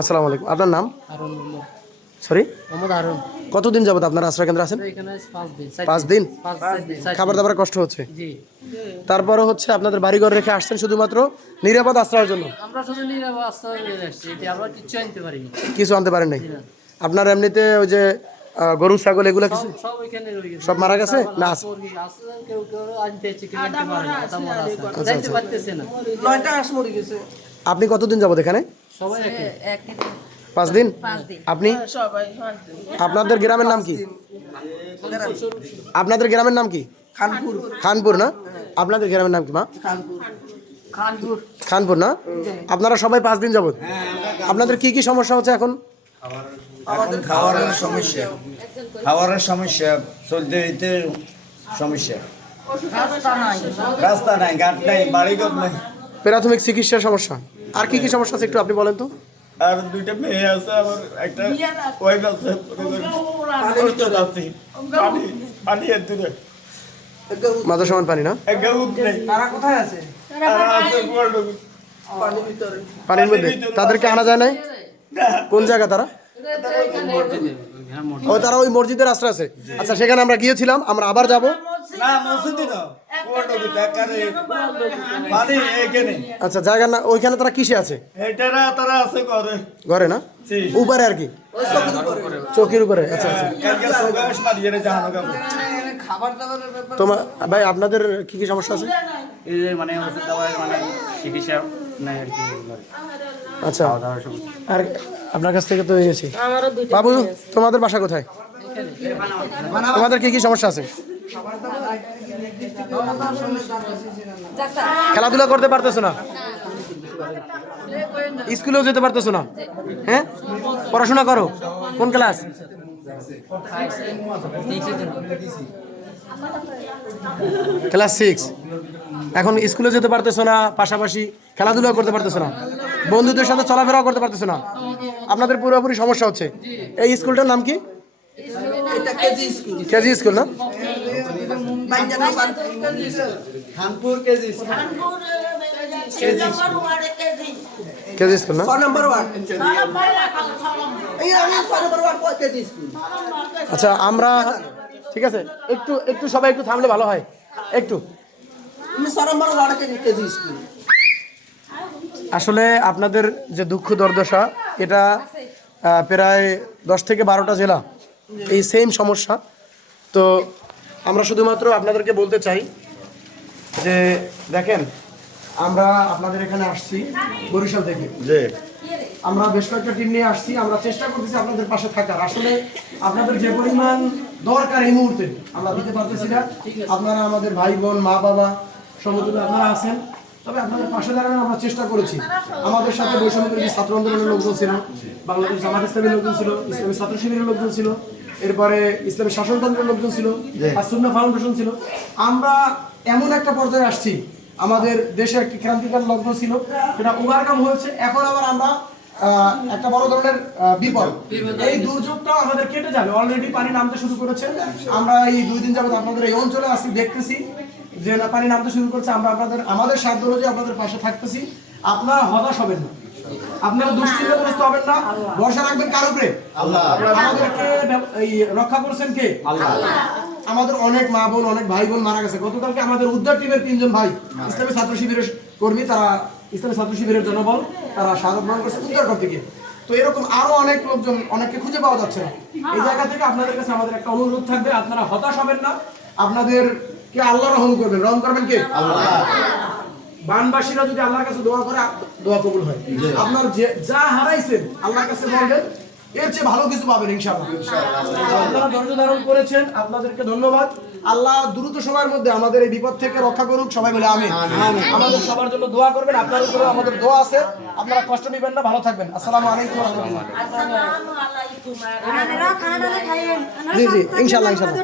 আসসালামু আলাইকুম। আপনার নাম? সরি কতদিন যাবত আপনার আশ্রয় কেন্দ্র আছেন? পাঁচ দিন খাবার দাবার কষ্ট হচ্ছে। তারপরে হচ্ছে আপনাদের বাড়িঘর রেখে আসছেন শুধুমাত্র নিরাপদ আশ্রয়ের জন্য? আমরা শুধু নিরাপদ আশ্রয় নিয়ে আসছি এটি আমরা কিচ্ছু আনতে পারিনি। কিছু আনতে পারেন নাই? আপনার এমনিতে ওই যে গরু ছাগল এগুলো কিছু? সব মারা গেছে? না, আছে? আপনি কতদিন যাবত এখানে? সবাই একই। পাঁচ দিন? আপনি? আপনাদের গ্রামের নাম কি? আপনাদের গ্রামের নাম কি? খানপুর। খানপুর না? আপনাদের গ্রামের নাম কি মা? খানপুর। না? আপনারা সবাই পাঁচ দিন যাবত আপনাদের কি কি সমস্যা হচ্ছে এখন? আমাদের খাওয়ারের সমস্যা। খাওয়ারের সমস্যা চলতে যেতে সমস্যা। রাস্তা নাই ঘাট নাই বাড়িঘর নাই। প্রাথমিক চিকিৎসার সমস্যা? আর কি কি সমস্যা আছে একটু আপনি বলেন তো? আর দুইটা মেয়ে আছে আমার একটা ওয়াইফ আছে পানি পানি এর দূরে। মাঝে সমান পানি না? তারা কোথায় আছে? তারা আছে কুয়ারডুবি। পানির মধ্যে। তাদেরকে আনা যায় নাই? কোন জায়গা তারা? ও তারা ওই মসজিদের আশ্রয় আছে। আচ্ছা সেখানে আমরা গিয়েছিলাম আমরা আবার যাব। না মসজিদে না কুয়ারডুবিতে একেবারে পানি এখানে। আচ্ছা জায়গা না ওইখানে তারা কিসে আছে? ঘরে। না? উপরে আর কি? চৌকির উপরে। আচ্ছা আচ্ছা। কাপড় তোমার ভাই আপনাদের কি কি সমস্যা আছে? মানে মানে চিকিৎসা নাই আর কি। আচ্ছা। আর আপনার কাছ থেকে তো এসেছি বাবু তোমাদের বাসা কোথায়? তোমাদের কি কি সমস্যা আছে? খেলাধুলা করতে পারতেছো না? স্কুলেও যেতে পারতেছো না? হ্যাঁ? পড়াশোনা করো? কোন ক্লাস? Class six. এখন স্কুলে যেতে পারতেছো না? পাশাপাশি খেলাধুলা করতে পারতেছো না? বন্ধুদের সাথে চলাফেরাও করতে পারতেছো না। আপনাদের পুরোপুরি সমস্যা হচ্ছে। এই স্কুলটার নাম কি? KG school. না? KG KG school. না? আচ্ছা আমরা ঠিক আছে একটু একটু সবাই একটু থামলে ভালো হয়। একটু। আসলে আপনাদের যে দুঃখ দুর্দশা এটা প্রায় দশ থেকে বারোটা জেলা এই সেম সমস্যা। তো আমরা শুধুমাত্র আপনাদেরকে বলতে চাই যে দেখেন আমরা আপনাদের এখানে আসছি বরিশাল থেকে। যে আমরা বেশ কয়েকটা টিম নিয়ে আসছি আমরা চেষ্টা করতেছি আপনাদের পাশে থাকার। আসলে আপনাদের যে পরিমাণ দরকার এই মুহূর্তে আমরা দিতে পারতেছি না। আপনারা আমাদের ভাই বোন মা বাবা সমতুল্য আপনারা আছেন। তবে আপনাদের পাশে দাঁড়ানোর আমরা চেষ্টা করেছি। আমাদের সাথে বৈষম্য বিরোধী ছাত্র আন্দোলনের লোকজন ছিল বাংলাদেশ জামাত ইসলামের লোকজন ছিল ইসলামী ছাত্র শিবিরের লোকজন ছিল এরপরে ইসলামী শাসনতন্ত্রের লোকজন ছিল আর সুন্না ফাউন্ডেশন ছিল। আমরা এমন একটা পর্যায়ে আসছি আমাদের দেশে একটি ক্রান্তিকার লগ্ন ছিল সেটা ওভারকাম হয়েছে এখন আবার আমরা আহ, একটা বড় ধরনের বিপদ। এই দুর্যোগটা আমাদের কেটে যাবে অলরেডি পানি নামতে শুরু করেছে। আমরা এই দুই দিন যাবত আপনাদের এই অঞ্চলে আসি দেখতেছি। যে না পানি নামতে শুরু করছে আমরা আপনাদের আমাদের সাধ্য অনুযায়ী আপনাদের পাশে থাকতেছি। আপনারা হতাশ হবেন না। আপনারা দুশ্চিন্তাগ্রস্ত হবেন না। ভরসা রাখবেন কার উপরে? আমাদেরকে রক্ষা করছেন কে? আমাদের অনেক মা বোন অনেক ভাই বোন মারা গেছে। গতকালকে আমাদের উদ্ধার টিমের তিনজন ভাই ইসলামী ছাত্র শিবিরের কর্মী তারা ইসলামী ছাত্র শিবিরের জনবল তারা শাহাদ গ্রহণ করছে উদ্ধার করতে গিয়ে। তো এরকম আরও অনেক লোকজন অনেককে খুঁজে পাওয়া যাচ্ছে না। এই জায়গা থেকে আপনাদের কাছে আমাদের একটা অনুরোধ থাকবে আপনারা হতাশ হবেন না। আপনাদের কে আল্লাহ রহম করবেন? রহম করবেন কে? আল্লাহ। বানবাসীরা যদি আল্লাহর কাছে দোয়া করে দোয়া কবুল হয়। আপনার যে যা হারাইছেন আল্লাহর কাছে বলবেন এর চেয়ে ভালো কিছু পাবেন ইনশাআল্লাহ। আপনারা ধৈর্য ধারণ করেছেন আপনাদেরকে ধন্যবাদ। আল্লাহ দ্রুত সময়ের মধ্যে আমাদের এই বিপদ থেকে রক্ষা করুক সবাই বলে আমি আমাদের সবার জন্য দোয়া করবেন আপনার উপরে আমাদের দোয়া আছে। আপনারা কষ্ট নেবেন না ভালো থাকবেন। আসসালামু আলাইকুম ওয়া রাহমাতুল্লাহ। জি জি ইনশাআল্লাহ ইনশাআল্লাহ।